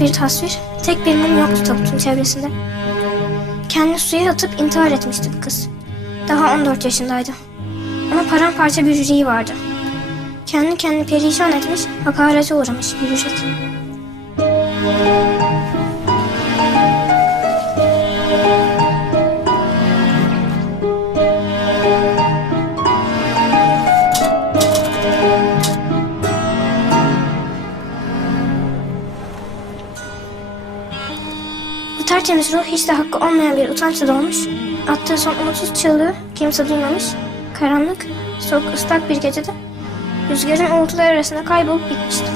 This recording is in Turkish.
bir tasvir, tek bir mum yoktu tabutun çevresinde. Kendini suya atıp intihar etmişti bu kız. Daha 14 yaşındaydı. Ama paramparça bir yüreği vardı. Kendi kendini perişan etmiş, hakarete uğramış bir yürek. Tertemiz ruh hiç de hakkı olmayan bir utançla dolmuş. Attığı son umutsuz çığlığı kimse duymamış. Karanlık, soğuk ıslak bir gecede rüzgarın uğultuları arasında kaybolup gitmişti.